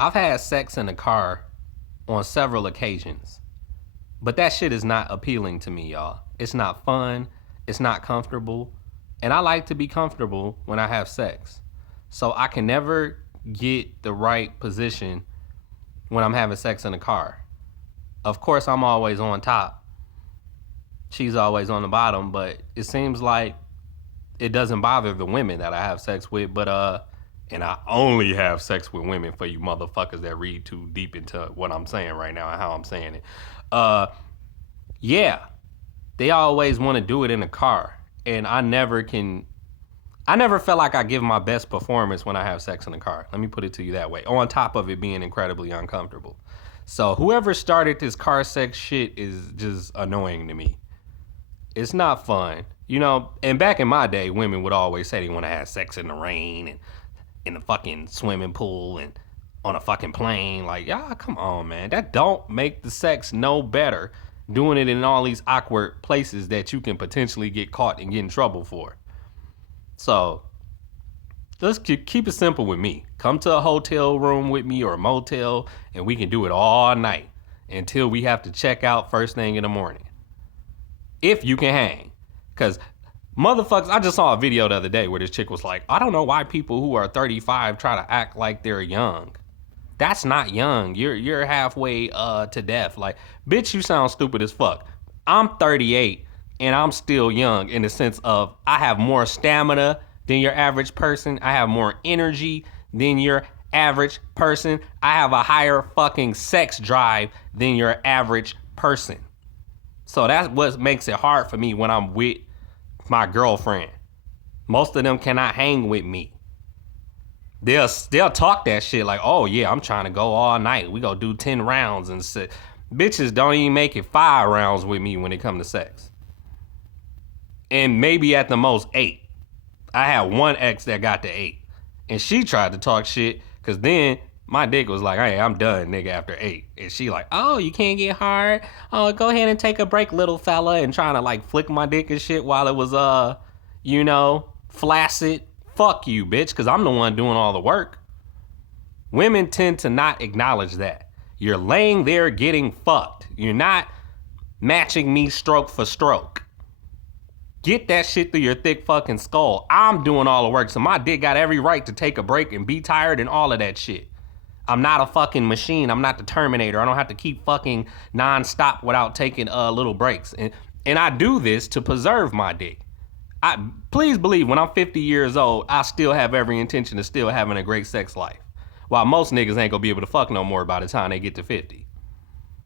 I've had sex in a car on several occasions, but that shit is not appealing to me, y'all. It's not fun. It's not comfortable. And I like to be comfortable when I have sex. So I can never get the right position when I'm having sex in a car. Of course, I'm always on top. She's always on the bottom, but it seems like it doesn't bother the women that I have sex with, but and I only have sex with women for you motherfuckers that read too deep into what I'm saying right now and how I'm saying it. Yeah, they always want to do it in a car, and I never feel like I give my best performance when I have sex in a car. Let me put it to you that way. On top of it being incredibly uncomfortable. So whoever started this car sex shit is just annoying to me. It's not fun. You know, and back in my day, women would always say they want to have sex in the rain and in the fucking swimming pool and on a fucking plane. Like, y'all, come on, man. That don't make the sex no better doing it in all these awkward places that you can potentially get caught and get in trouble for. So, let's keep it simple with me. Come to a hotel room with me or a motel and we can do it all night until we have to check out first thing in the morning. If you can hang. Because motherfuckers, I just saw a video the other day where this chick was like, I don't know why people who are 35 try to act like they're young. That's not young. You're halfway to death. Like, bitch, you sound stupid as fuck. I'm 38 and I'm still young in the sense of I have more stamina than your average person. I have more energy than your average person. I have a higher fucking sex drive than your average person. So that's what makes it hard for me when I'm with my girlfriend. Most of them cannot hang with me. They'll talk that shit like, oh yeah, I'm trying to go all night. We go do 10 rounds and shit. Bitches don't even make it 5 rounds with me when it comes to sex. And maybe at the most 8. I had one ex that got to 8. And she tried to talk shit because then my dick was like, hey, I'm done, nigga, after 8. And she like, oh, you can't get hard? Oh, go ahead and take a break, little fella. And trying to like flick my dick and shit while it was, flaccid. Fuck you, bitch, because I'm the one doing all the work. Women tend to not acknowledge that. You're laying there getting fucked. You're not matching me stroke for stroke. Get that shit through your thick fucking skull. I'm doing all the work, so my dick got every right to take a break and be tired and all of that shit. I'm not a fucking machine. I'm not the Terminator. I don't have to keep fucking nonstop without taking little breaks. And I do this to preserve my dick. Please believe when I'm 50 years old, I still have every intention of still having a great sex life. While most niggas ain't gonna be able to fuck no more by the time they get to 50.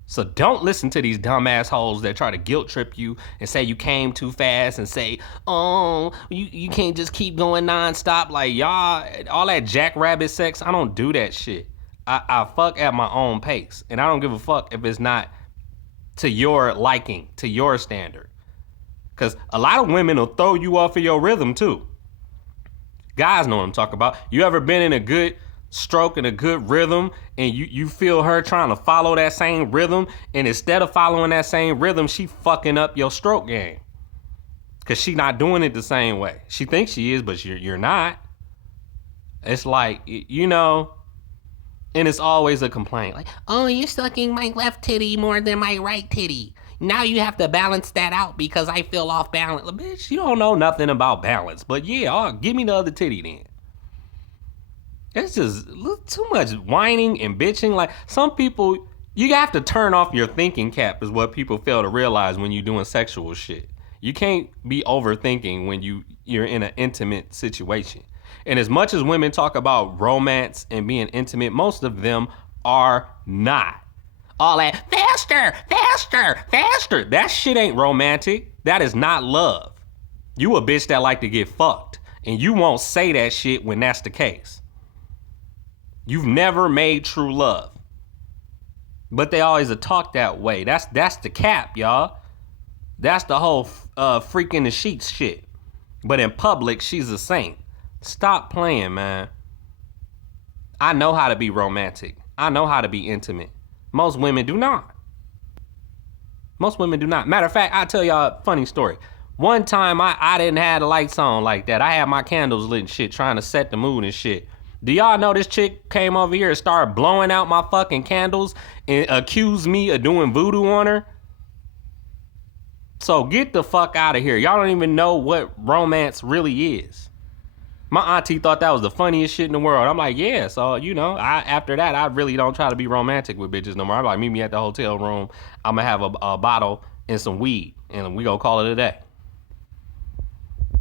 So don't listen to these dumb assholes that try to guilt trip you and say you came too fast and say, oh, you can't just keep going nonstop. Like, y'all, all that jackrabbit sex, I don't do that shit. I fuck at my own pace. And I don't give a fuck if it's not to your liking, to your standard. Because a lot of women will throw you off of your rhythm too. Guys know what I'm talking about. You ever been in a good stroke and a good rhythm and you feel her trying to follow that same rhythm, and instead of following that same rhythm, she fucking up your stroke game. Because she not doing it the same way. She thinks she is, but you're not. It's like, and it's always a complaint. Like, oh, you're sucking my left titty more than my right titty. Now you have to balance that out because I feel off balance. Bitch, you don't know nothing about balance. But yeah, give me the other titty then. It's just too much whining and bitching. Like, some people, you have to turn off your thinking cap is what people fail to realize when you're doing sexual shit. You can't be overthinking when you're in an intimate situation. And as much as women talk about romance and being intimate, most of them are not. All that faster, faster, faster. That shit ain't romantic. That is not love. You a bitch that like to get fucked. And you won't say that shit when that's the case. You've never made true love. But they always talk that way. That's the cap, y'all. That's the whole freak in the sheets shit. But in public, she's a saint. Stop playing, man. I know how to be romantic. I know how to be intimate. Most women do not. Most women do not. Matter of fact, I'll tell y'all a funny story. One time I didn't have the lights on like that. I had my candles lit and shit, trying to set the mood and shit. Do y'all know this chick came over here and started blowing out my fucking candles and accused me of doing voodoo on her? So get the fuck out of here. Y'all don't even know what romance really is. My auntie thought that was the funniest shit in the world. I'm like, yeah. So, after that, I really don't try to be romantic with bitches no more. I'm like, meet me at the hotel room. I'm going to have a bottle and some weed, and we going to call it a day.